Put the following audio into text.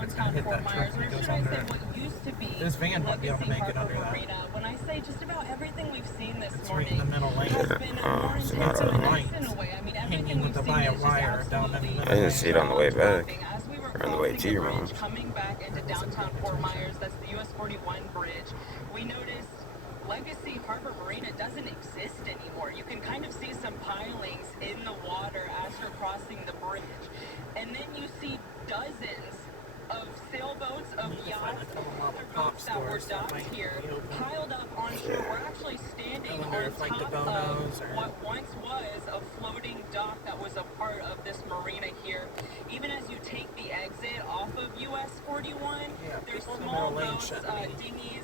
if it's going to hit that truck when it goes under it. This van might be able to make it under that. When I say just about everything we've seen this It's morning, right in the middle lane. has been more it's intense not and a- nice in a way. I mean, everything Hanging with we've the seen wire is just down in the absolutely middle. I didn't see it on the way back. as we were Or on the way crossing to the your bridge, mom's. coming back into downtown Fort Myers, that's the US 41 bridge, we noticed Legacy Harbor Marina doesn't exist anymore. You can kind of see some pilings in the water as you're crossing the bridge. And then you see dozens of sailboats, of yachts, other boats that were docked here, piled up on shore. We're actually standing on top of what once was a floating dock that was a part of this marina here. Even as you take the exit off of US 41, there's small boats, dinghies,